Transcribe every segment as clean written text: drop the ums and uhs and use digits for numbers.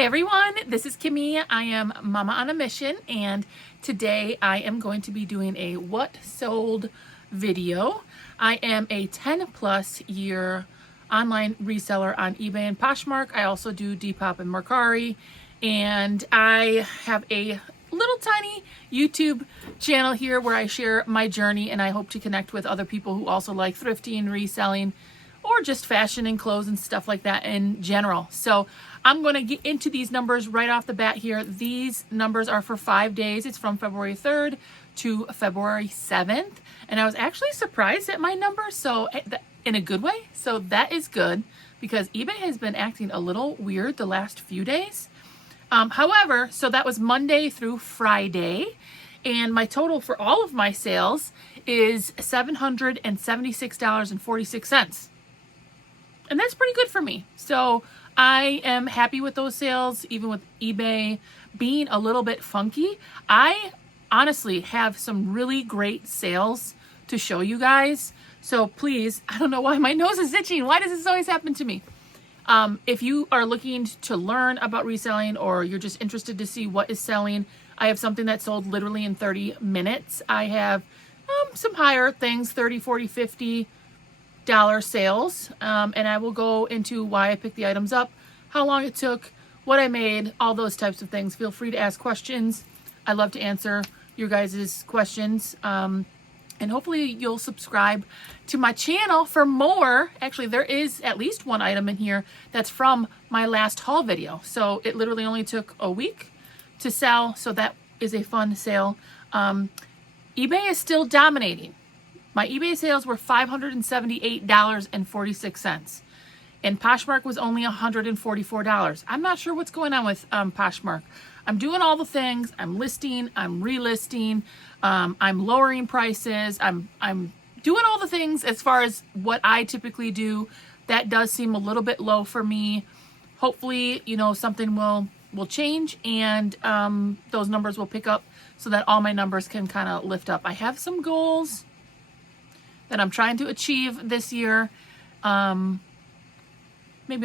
Hey everyone, this is Kimmy. I am Mama on a Mission, and today I am going to be doing a what sold video. I am a 10+ year online reseller on eBay and Poshmark. I also do Depop and Mercari, and I have a little tiny YouTube channel here where I share my journey, and I hope to connect with other people who also like thrifting, reselling, or just fashion and clothes and stuff like that in general. So I'm going to get into these numbers right off the bat here. These numbers are for 5 days. It's from February 3rd to February 7th. And I was actually surprised at my numbers, so in a good way. So that is good because eBay has been acting a little weird the last few days. However, so that was Monday through Friday. And my total for all of my sales is $776.46. And that's pretty good for me. So I am happy with those sales, even with eBay being a little bit funky. I honestly have some really great sales to show you guys. So please, I don't know why my nose is itching. Why does this always happen to me? If you are looking to learn about reselling, or you're just interested to see what is selling, I have something that sold literally in 30 minutes. I have some higher things, 30, 40, 50 dollar sales, and I will go into why I picked the items up, how long it took, what I made, all those types of things. Feel free to ask questions. I love to answer your guys' questions, and hopefully you'll subscribe to my channel for more. Actually, there is at least one item in here that's from my last haul video, so it literally only took a week to sell, so that is a fun sale. eBay is still dominating. My eBay sales were $578.46, and Poshmark was only $144. I'm not sure what's going on with Poshmark. I'm doing all the things. I'm listing, I'm relisting, I'm lowering prices, I'm doing all the things as far as what I typically do. That does seem a little bit low for me. Hopefully, you know, something will change, and those numbers will pick up so that all my numbers can kind of lift up. I have some goals that I'm trying to achieve this year. Maybe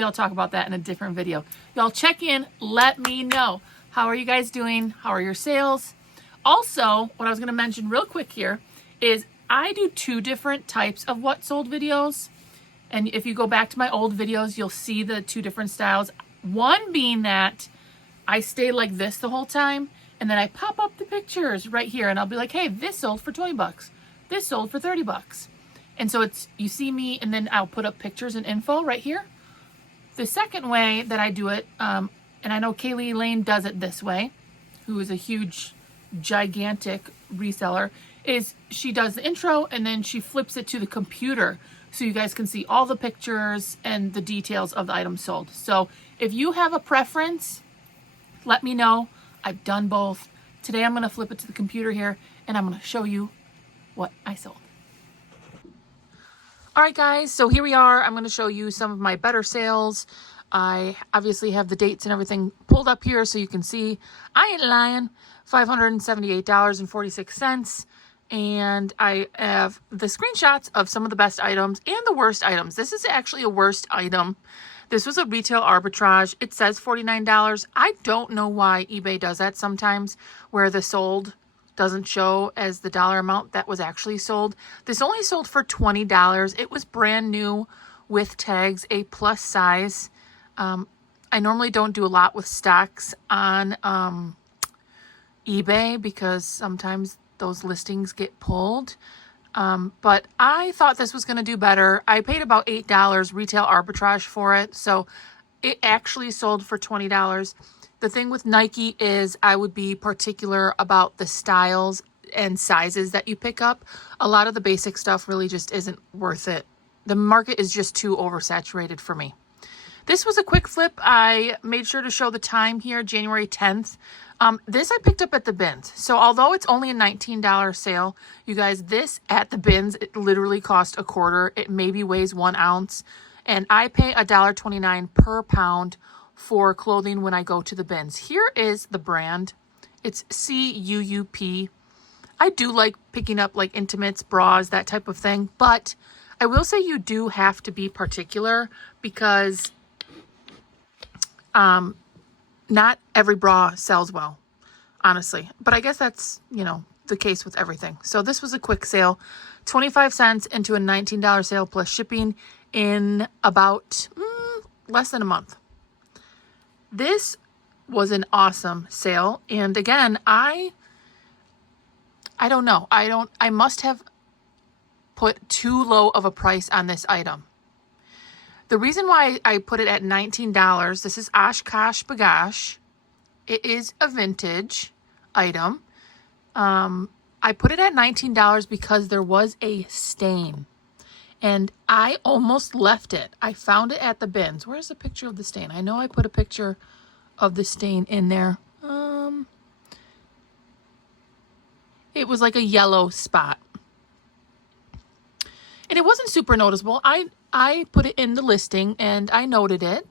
I'll talk about that in a different video. Y'all check in, let me know. How are you guys doing? How are your sales? Also, what I was gonna mention real quick here is I do 2 different types of what sold videos. And if you go back to my old videos, you'll see the 2 different styles. One being that I stay like this the whole time, and then I pop up the pictures right here, and I'll be like, hey, this sold for 20 bucks. This sold for 30 bucks. And so it's, you see me, and then I'll put up pictures and info right here. The second way that I do it, and I know Kaylee Lane does it this way, who is a huge, gigantic reseller, is she does the intro and then she flips it to the computer so you guys can see all the pictures and the details of the items sold. So if you have a preference, let me know. I've done both. Today I'm going to flip it to the computer here, and I'm going to show you what I sold. All right, guys, so here we are. I'm going to show you some of my better sales. I obviously have the dates and everything pulled up here so you can see. I ain't lying. $578.46. And I have the screenshots of some of the best items and the worst items. This is actually a worst item. This was a retail arbitrage. It says $49. I don't know why eBay does that sometimes, where the sold doesn't show as the dollar amount that was actually sold. This only sold for $20. It was brand new with tags, a plus size. I normally don't do a lot with stocks on eBay because sometimes those listings get pulled. But I thought this was going to do better. I paid about $8 retail arbitrage for it, so it actually sold for $20. The thing with Nike is I would be particular about the styles and sizes that you pick up. A lot of the basic stuff really just isn't worth it. The market is just too oversaturated for me. This was a quick flip. I made sure to show the time here, January 10th. This I picked up at the bins. So although it's only a $19 sale, you guys, this at the bins, it literally cost $0.25. It maybe weighs 1 ounce. And I pay $1.29 per pound for clothing when I go to the bins. Here is the brand. It's CUUP. I do like picking up like intimates, bras, that type of thing. But I will say you do have to be particular because not every bra sells well, honestly. But I guess that's, the case with everything. So this was a quick sale, 25 cents into a $19 sale plus shipping in about less than a month. This was an awesome sale. And again, I don't know. I must have put too low of a price on this item. The reason why I put it at $19, this is OshKosh B'gosh. It is a vintage item. I put it at $19 because there was a stain. And I almost left it. I found it at the bins. Where's the picture of the stain? I know I put a picture of the stain in there. It was like a yellow spot. And it wasn't super noticeable. I put it in the listing and I noted it.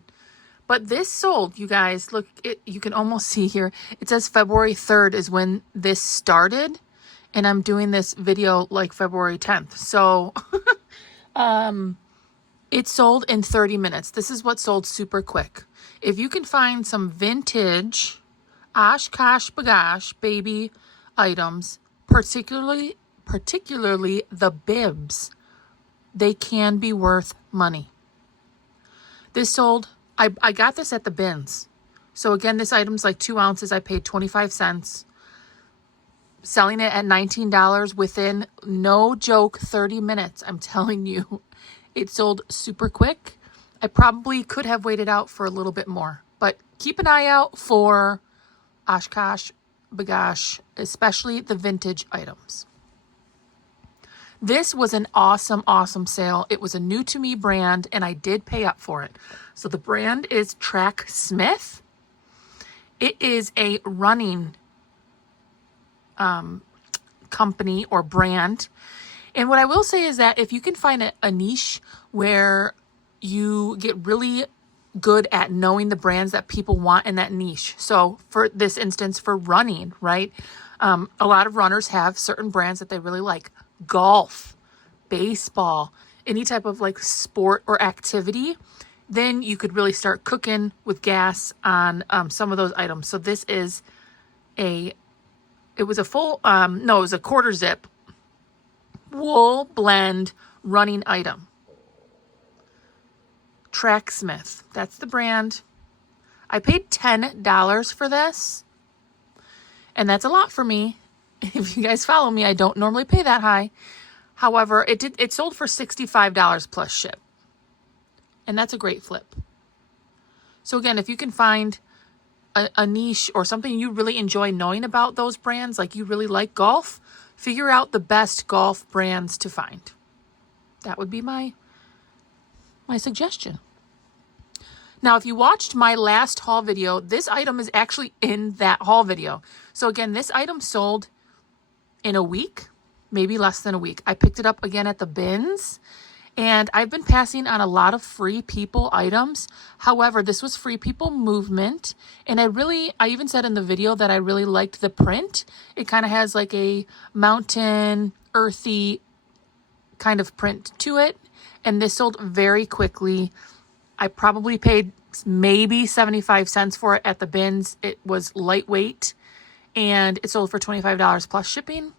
But this sold, you guys. Look, you can almost see here. It says February 3rd is when this started. And I'm doing this video like February 10th. So it sold in 30 minutes. This is what sold super quick. If you can find some vintage OshKosh B'gosh baby items, particularly the bibs, they can be worth money. This sold, I got this at the bins. So again, this item's like 2 ounces. I paid 25 cents. Selling it at $19 within, no joke, 30 minutes. I'm telling you, it sold super quick. I probably could have waited out for a little bit more. But keep an eye out for OshKosh B'gosh, especially the vintage items. This was an awesome, awesome sale. It was a new to me brand and I did pay up for it. So the brand is Track Smith. It is a running company or brand. And what I will say is that if you can find a niche where you get really good at knowing the brands that people want in that niche. So for this instance, for running, right? A lot of runners have certain brands that they really like. Golf, baseball, any type of like sport or activity, then you could really start cooking with gas on some of those items. So this is it was a quarter zip wool blend running item. Track Smith, that's the brand. I paid $10 for this, and that's a lot for me. If you guys follow me, I don't normally pay that high. However, it sold for $65 plus ship. And that's a great flip. So again, if you can find a niche or something you really enjoy knowing about those brands, like you really like golf, figure out the best golf brands to find. That would be my suggestion. Now, if you watched my last haul video, this item is actually in that haul video. So again, this item sold in a week, maybe less than a week. I picked it up again at the bins, and I've been passing on a lot of Free People items. However, this was Free People movement, and I even said in the video that I really liked the print. It kind of has like a mountain, earthy kind of print to it, and this sold very quickly. I probably paid maybe 75 cents for it at the bins. It was lightweight, and it sold for $25 plus shipping.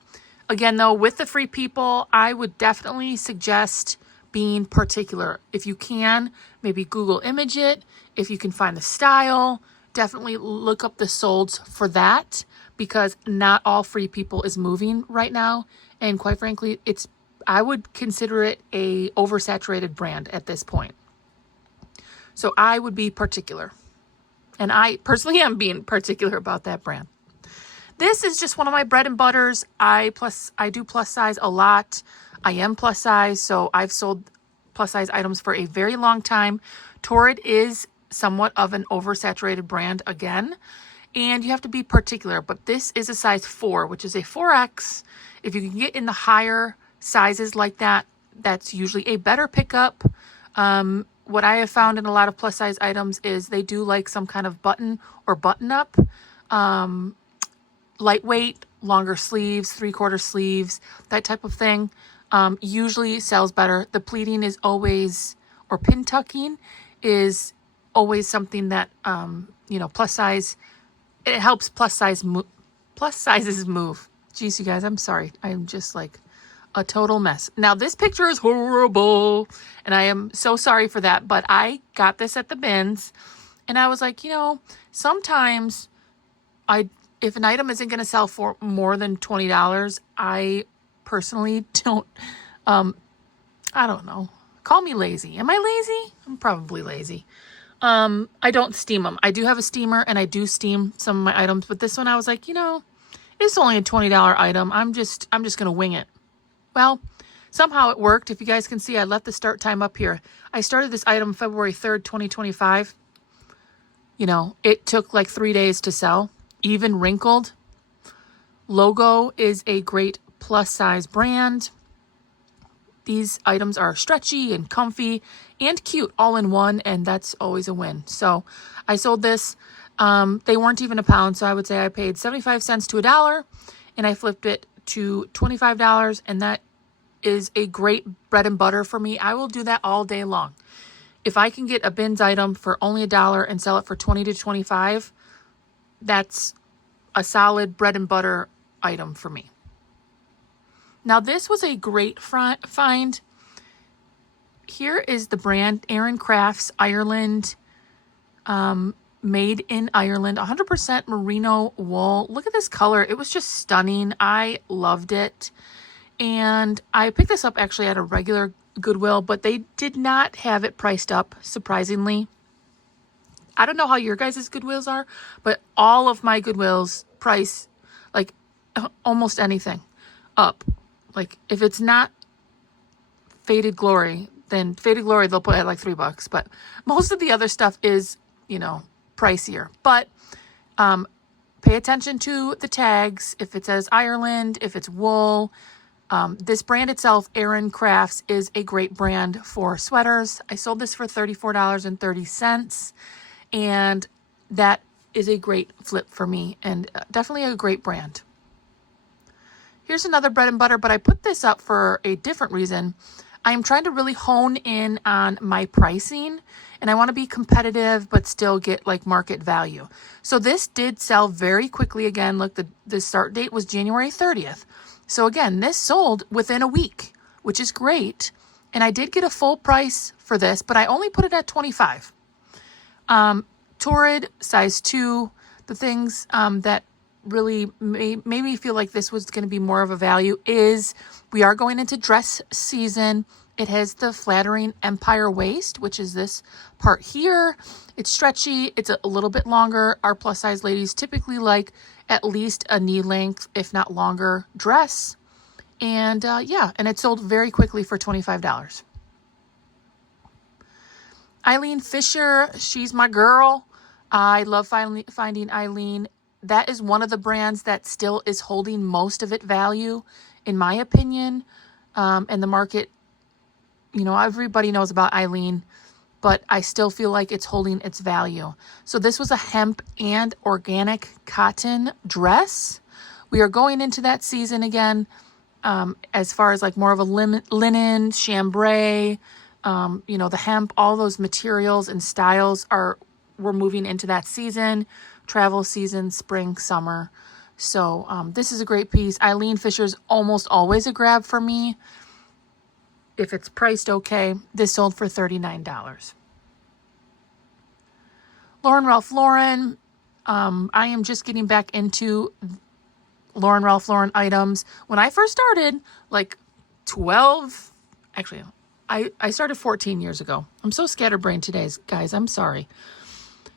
Again, though, with the Free People, I would definitely suggest being particular. If you can, maybe Google image it. If you can find the style, definitely look up the solds for that, because not all Free People is moving right now. And quite frankly, I would consider it a oversaturated brand at this point. So I would be particular. And I personally am being particular about that brand. This is just one of my bread and butters. I do plus size a lot. I am plus size, so I've sold plus size items for a very long time. Torrid is somewhat of an oversaturated brand again, and you have to be particular. But this is a size 4, which is a 4X. If you can get in the higher sizes like that, that's usually a better pickup. What I have found in a lot of plus size items is they do like some kind of button or button up. Lightweight, longer sleeves, 3/4 sleeves, that type of thing, usually sells better. The pleating is always, or pin tucking is always something that plus size. It helps plus sizes move. Jeez, you guys, I'm sorry. I'm just like a total mess. Now, this picture is horrible, and I am so sorry for that, but I got this at the bins, and I was like, sometimes if an item isn't going to sell for more than $20, I personally don't, I don't know. Call me lazy. Am I lazy? I'm probably lazy. I don't steam them. I do have a steamer, and I do steam some of my items, but this one I was like, it's only a $20 item. I'm just going to wing it. Well, somehow it worked. If you guys can see, I left the start time up here. I started this item February 3rd, 2025. It took like 3 days to sell, even wrinkled. Logo is a great plus size brand. These items are stretchy and comfy and cute all in one, and that's always a win. So I sold this. They weren't even a pound, so I would say I paid 75 cents to $1, and I flipped it to $25, and that is a great bread and butter for me. I will do that all day long. If I can get a bins item for only $1 and sell it for 20 to 25, that's a solid bread and butter item for me. Now, this was a great find. Here is the brand Erin Crafts Ireland, made in Ireland, 100% merino wool. Look at this color. It was just stunning. I loved it. And I picked this up actually at a regular Goodwill, but they did not have it priced up, surprisingly. I don't know how your guys' Goodwills are, but all of my Goodwills price like almost anything up. Like if it's not Faded Glory, then Faded Glory they'll put at like $3, but most of the other stuff is, pricier. But pay attention to the tags. If it says Ireland, if it's wool. This brand itself, Erin Crafts, is a great brand for sweaters. I sold this for $34.30, and that is a great flip for me, and definitely a great brand. Here's another bread and butter, but I put this up for a different reason. I am trying to really hone in on my pricing, and I want to be competitive but still get like market value. So this did sell very quickly. Again, look, the start date was January 30th. So again, this sold within a week, which is great. And I did get a full price for this, but I only put it at $25. Torrid, size 2, the things that really made me feel like this was going to be more of a value is we are going into dress season. It has the flattering empire waist, which is this part here. It's stretchy. It's a little bit longer. Our plus size ladies typically like at least a knee length, if not longer, dress. And and it sold very quickly for $25. Eileen Fisher, she's my girl. I love finding Eileen. That is one of the brands that still is holding most of its value, in my opinion. And the market, everybody knows about Eileen, but I still feel like it's holding its value. So this was a hemp and organic cotton dress. We are going into that season again, as far as like more of a linen, chambray, the hemp, all those materials and styles we're moving into that season, travel season, spring, summer. So this is a great piece. Eileen Fisher's almost always a grab for me. If it's priced okay, this sold for $39. Ralph Lauren. I am just getting back into Ralph Lauren items. When I first started, like 12, actually, I started 14 years ago. I'm so scatterbrained today, guys. I'm sorry.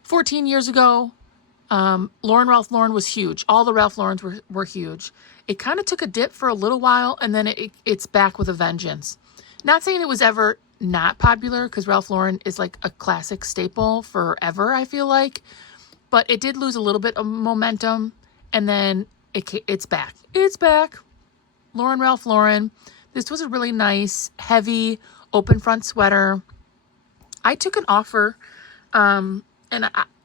14 years ago, Ralph Lauren was huge. All the Ralph Laurens were huge. It kind of took a dip for a little while, and then it's back with a vengeance. Not saying it was ever not popular, because Ralph Lauren is like a classic staple forever, I feel like. But it did lose a little bit of momentum, and then it's back. It's back. Ralph Lauren. This was a really nice, heavy, open front sweater. I took an offer,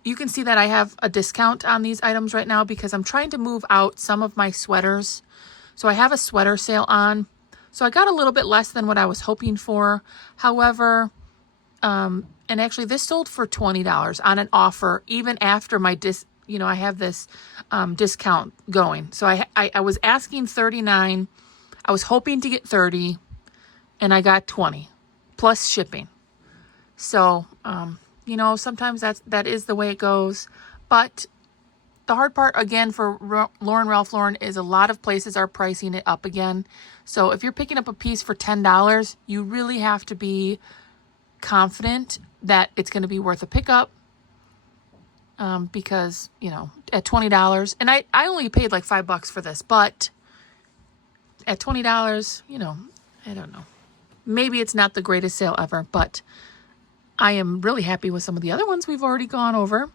you can see that I have a discount on these items right now because I'm trying to move out some of my sweaters. So I have a sweater sale on. So I got a little bit less than what I was hoping for. However, and actually this sold for $20 on an offer, even after my I have this discount going. So I was asking $39. I was hoping to get $30, and I got $20 plus shipping. So, sometimes that is the way it goes. But the hard part, again, for Ralph Lauren is a lot of places are pricing it up again. So if you're picking up a piece for $10, you really have to be confident that it's going to be worth a pickup. Because, at $20, and I only paid like $5 for this, but at $20, I don't know. Maybe it's not the greatest sale ever, but I am really happy with some of the other ones we've already gone over.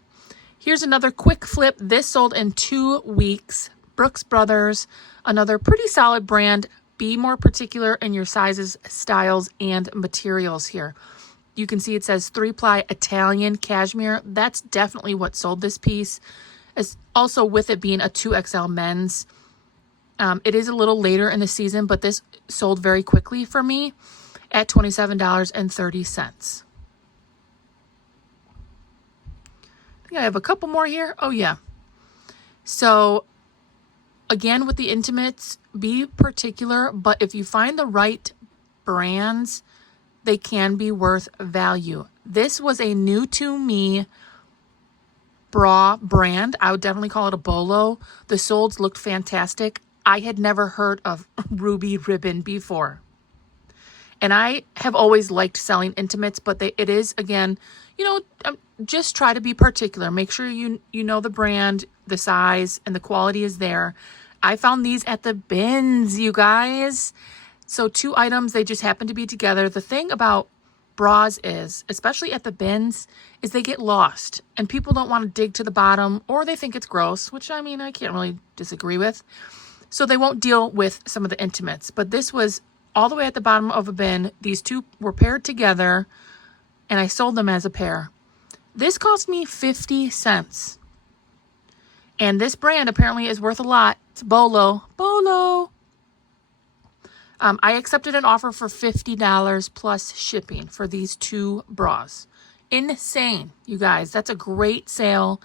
Here's another quick flip. This sold in 2 weeks. Brooks Brothers, another pretty solid brand. Be more particular in your sizes, styles, and materials here. You can see it says 3-ply Italian cashmere. That's definitely what sold this piece. As also with it being a 2XL men's. It is a little later in the season, but this sold very quickly for me at $27.30. I think I have a couple more here. Oh, yeah. So, again, with the intimates, be particular, but if you find the right brands, they can be worth value. This was a new to me bra brand. I would definitely call it a bolo. The solds looked fantastic. I had never heard of Ruby Ribbon before. And I have always liked selling intimates, but it is, again, just try to be particular. Make sure you know the brand, the size, and the quality is there. I found these at the bins, you guys. So 2 items, they just happen to be together. The thing about bras is, especially at the bins, is they get lost. And people don't want to dig to the bottom, or they think it's gross, which, I can't really disagree with. So they won't deal with some of the intimates. But this was all the way at the bottom of a bin. These 2 were paired together, and I sold them as a pair. This cost me 50 cents. And this brand apparently is worth a lot. It's Bolo. Bolo. I accepted an offer for $50 plus shipping for these 2 bras. Insane, you guys. That's a great sale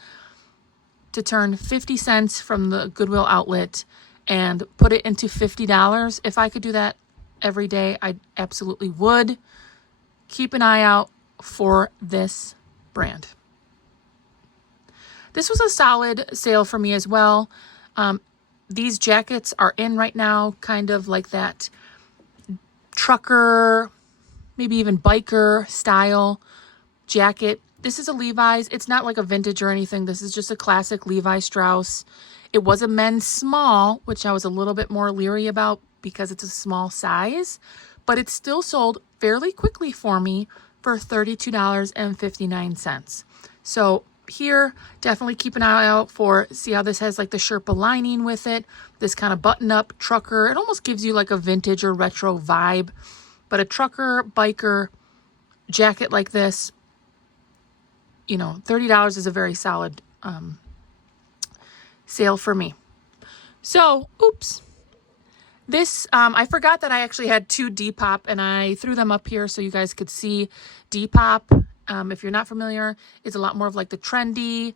to turn 50 cents from the Goodwill outlet and put it into $50. If I could do that every day, I absolutely would. Keep an eye out for this brand. This was a solid sale for me as well. These jackets are in right now, kind of like that trucker, maybe even biker style jacket. This is a Levi's. It's not like a vintage or anything. This is just a classic Levi Strauss. It was a men's small, which I was a little bit more leery about because it's a small size, but it still sold fairly quickly for me for $32.59. So here, definitely keep an eye out for, see how this has like the Sherpa lining with it, this kind of button up trucker. It almost gives you like a vintage or retro vibe, but a trucker biker jacket like this, $30 is a very solid sale for me. So, oops. This, I forgot that I actually had 2 Depop, and I threw them up here so you guys could see. Depop, if you're not familiar, is a lot more of like the trendy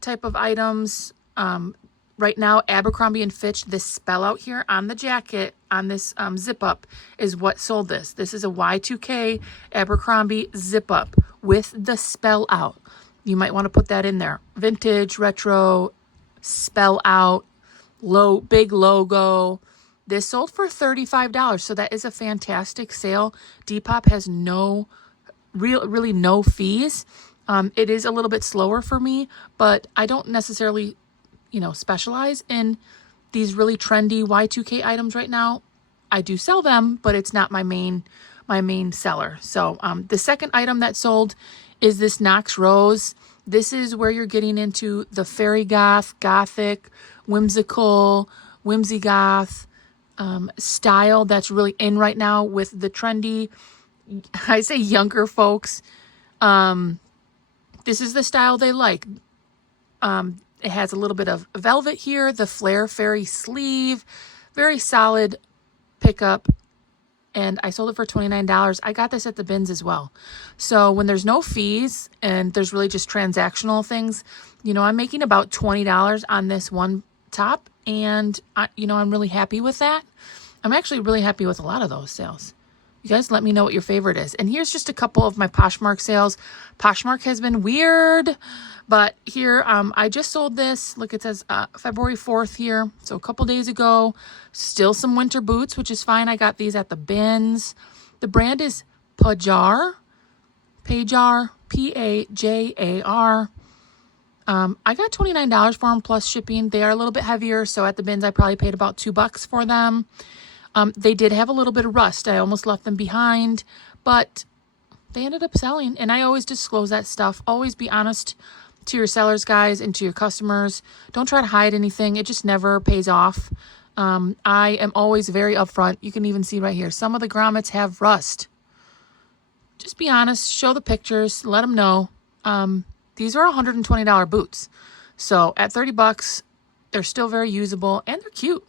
type of items. Right now, Abercrombie and Fitch, this spell out here on the jacket, on this zip up, is what sold this. This is a Y2K Abercrombie zip up with the spell out. You might want to put that in there. Vintage, retro, spell out, big logo. This sold for $35, so that is a fantastic sale. Depop has really no fees. It is a little bit slower for me, but I don't necessarily, specialize in these really trendy Y2K items right now. I do sell them, but it's not my main seller. So the second item that sold is this Knox Rose. This is where you're getting into the fairy gothic, whimsical, whimsy goth style that's really in right now with the trendy, I say younger folks. This is the style they like. It has a little bit of velvet here, the flare fairy sleeve, very solid pickup. and I sold it for $29. I got this at the bins as well. So when there's no fees and there's really just transactional things, I'm making about $20 on this one top, and I'm really happy with that. I'm actually really happy with a lot of those sales. You guys let me know what your favorite is. And here's just a couple of my Poshmark sales. Poshmark has been weird, but here I just sold this. Look, it says February 4th here. So a couple days ago. Still some winter boots, which is fine. I got these at the bins. The brand is Pajar, Pajar. I got $29 for them plus shipping. They are a little bit heavier, so at the bins I probably paid about $2 for them. They did have a little bit of rust. I almost left them behind, but they ended up selling. And I always disclose that stuff. Always be honest to your sellers, guys, and to your customers. Don't try to hide anything. It just never pays off. I am always very upfront. You can even see right here. Some of the grommets have rust. Just be honest. Show the pictures. Let them know. These are $120 boots. So at $30, they're still very usable and they're cute.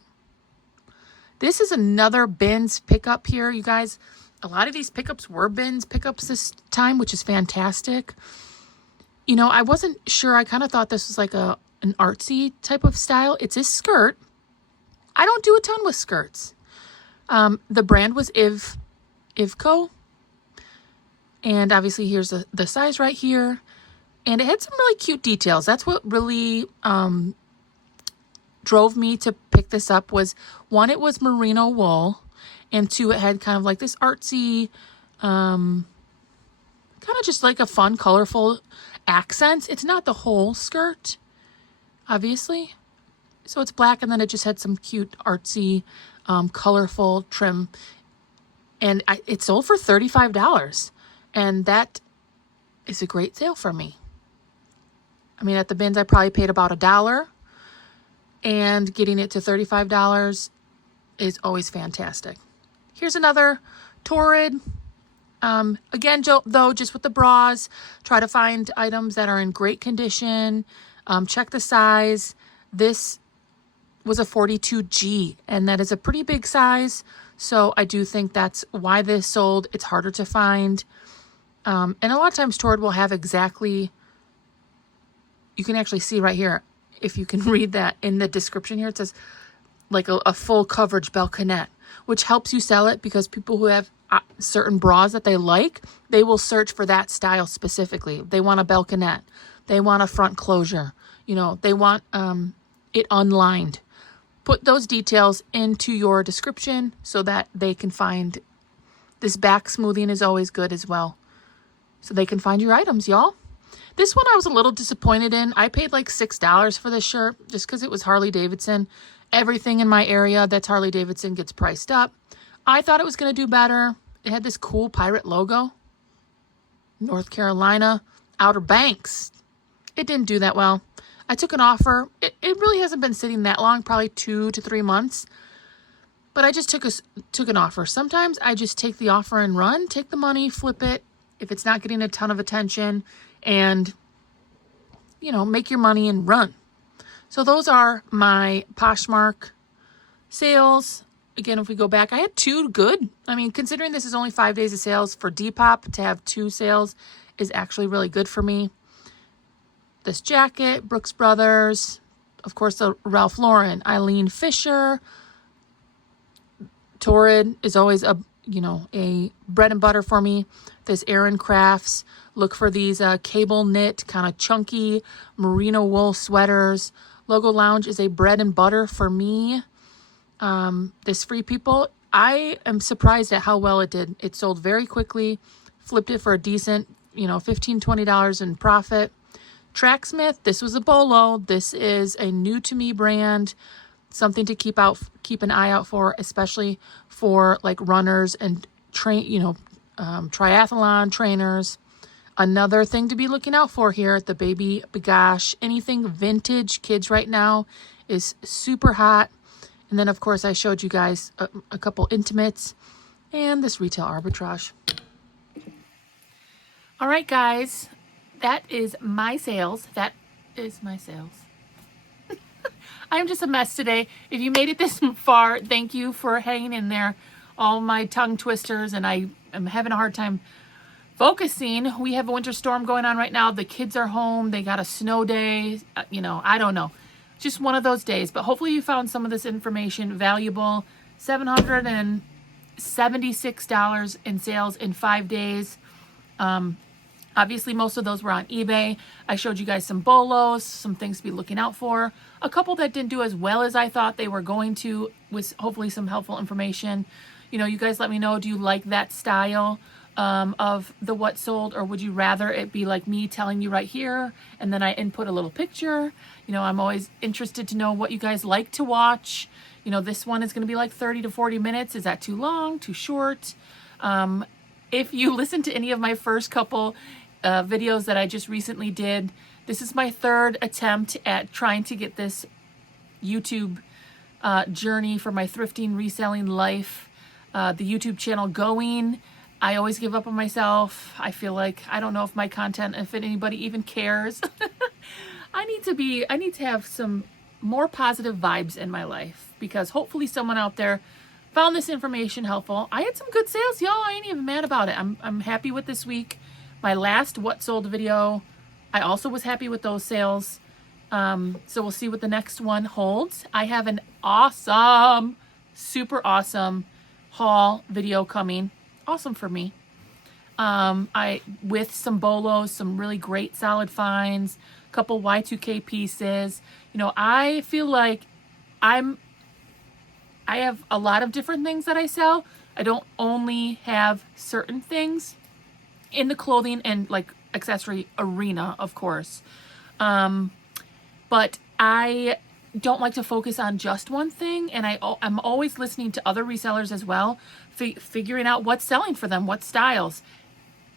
This is another bins pickup here, you guys. A lot of these pickups were bins pickups this time, which is fantastic. I wasn't sure. I kind of thought this was like an artsy type of style. It's a skirt. I don't do a ton with skirts. The brand was Ivco. And obviously here's the size right here. And it had some really cute details. That's what really drove me to pick this up. Was one, it was merino wool, and two, it had kind of like this artsy, kind of just like a fun, colorful accents. It's not the whole skirt, obviously. So it's black, and then it just had some cute, artsy, colorful trim. And it sold for $35. And that is a great sale for me. I mean, at the bins, I probably paid about $1. And getting it to $35 is always fantastic. Here's another Torrid. Again, though, just with the bras, try to find items that are in great condition. Check the size. This was a 42G, and that is a pretty big size. So I do think that's why this sold. It's harder to find. And a lot of times Torrid will have exactly, you can actually see right here, if you can read that in the description here, it says like a full coverage balconette, which helps you sell it because people who have certain bras that they like, they will search for that style specifically. They want a balconette. They want a front closure. They want it unlined. Put those details into your description so that they can find. This back smoothing is always good as well. So they can find your items, y'all. This one I was a little disappointed in. I paid like $6 for this shirt just because it was Harley Davidson. Everything in my area that's Harley Davidson gets priced up. I thought it was going to do better. It had this cool pirate logo. North Carolina, Outer Banks. It didn't do that well. I took an offer. It really hasn't been sitting that long, probably 2 to 3 months. But I just took an offer. Sometimes I just take the offer and run, take the money, flip it. If it's not getting a ton of attention, and, make your money and run. So those are my Poshmark sales. Again, if we go back, I had 2 good. I mean, considering this is only 5 days of sales for Depop, to have 2 sales is actually really good for me. This jacket, Brooks Brothers, of course, the Ralph Lauren, Eileen Fisher. Torrid is always a bread and butter for me. This Erin Crafts. Look for these cable knit, kind of chunky merino wool sweaters. Logo Lounge is a bread and butter for me. This Free People, I am surprised at how well it did. It sold very quickly. Flipped it for a decent, $15, $20 in profit. Tracksmith, this was a bolo. This is a new to me brand. Something to keep an eye out for, especially for like runners and triathlon trainers. Another thing to be looking out for here at the Baby Bagash. Anything vintage kids right now is super hot. And then, of course, I showed you guys a couple intimates and this retail arbitrage. All right, guys. That is my sales. I'm just a mess today. If you made it this far, thank you for hanging in there all my tongue twisters and I am having a hard time focusing. We have a winter storm going on right now. The kids are home. They got a snow day. You know, I don't know. Just one of those days. But hopefully you found some of this information valuable. $776 in sales in 5 days. Obviously, most of those were on eBay. I showed you guys some bolos, some things to be looking out for. A couple that didn't do as well as I thought they were going to, with hopefully some helpful information. You know, you guys let me know, do you like that style of the what sold, or would you rather it be like me telling you right here and then I input a little picture? You know, I'm always interested to know what you guys like to watch. You know, this one is going to be like 30 to 40 minutes. Is that too long, too short? If you listen to any of my first couple videos that I just recently did, this is my third attempt at trying to get this YouTube journey for my thrifting, reselling life, the YouTube channel going. I always give up on myself. I feel like I don't know if my content, if anybody even cares. I need to have some more positive vibes in my life, because hopefully someone out there found this information helpful. I had some good sales, y'all. I ain't even mad about it. I'm happy with this week. My last what sold video, I also was happy with those sales. So we'll see what the next one holds. I have an awesome, super awesome haul video coming. Awesome for me. With some bolos, some really great solid finds, a couple Y2K pieces. You know, I feel like I have a lot of different things that I sell. I don't only have certain things in the clothing and like accessory arena, of course. But I don't like to focus on just one thing, and I'm always listening to other resellers as well, figuring out what's selling for them, what styles.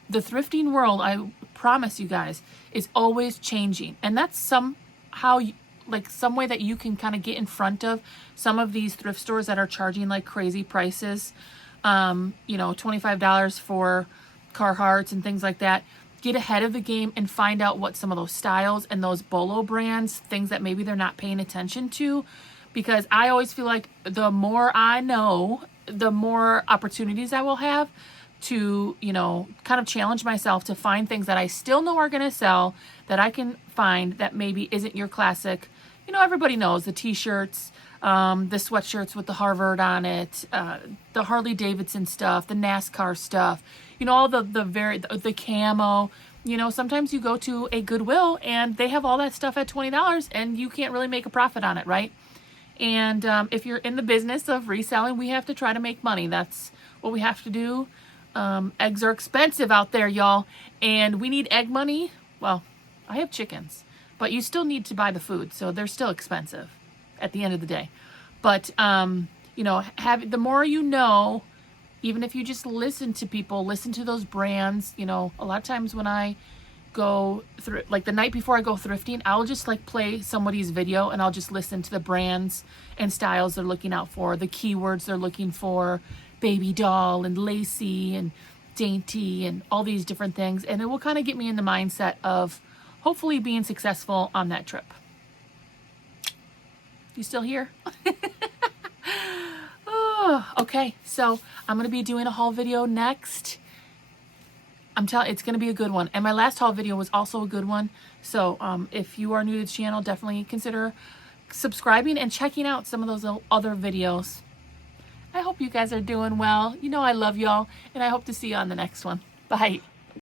The thrifting world, I promise you guys, is always changing, and that's somehow like some way that you can kind of get in front of some of these thrift stores that are charging like crazy prices. You know, $25 for Carhartts and things like that. Get ahead of the game and find out what some of those styles and those bolo brands, things that maybe they're not paying attention to, because I always feel like the more I know, the more opportunities I will have to, you know, kind of challenge myself to find things that I still know are going to sell, that I can find that maybe isn't your classic. You know, everybody knows the t-shirts, the sweatshirts with the Harvard on it, the Harley Davidson stuff, the NASCAR stuff, you know, all the camo. You know, sometimes you go to a Goodwill and they have all that stuff at $20 and you can't really make a profit on it, right? And if you're in the business of reselling, we have to try to make money. That's what we have to do. Eggs are expensive out there, y'all, and we need egg money. Well, I have chickens, but you still need to buy the food, so they're still expensive at the end of the day. But you know, the more you know, even if you just listen to people, listen to those brands. You know, a lot of times when I go through, like the night before I go thrifting, I'll just like play somebody's video and I'll just listen to the brands and styles they're looking out for, the keywords they're looking for, baby doll and lacy and dainty and all these different things, and it will kind of get me in the mindset of hopefully being successful on that trip. You still here? Oh, okay, so I'm going to be doing a haul video next. I'm telling, it's going to be a good one. And my last haul video was also a good one. So if you are new to the channel, definitely consider subscribing and checking out some of those other videos. I hope you guys are doing well. You know I love y'all, and I hope to see you on the next one. Bye.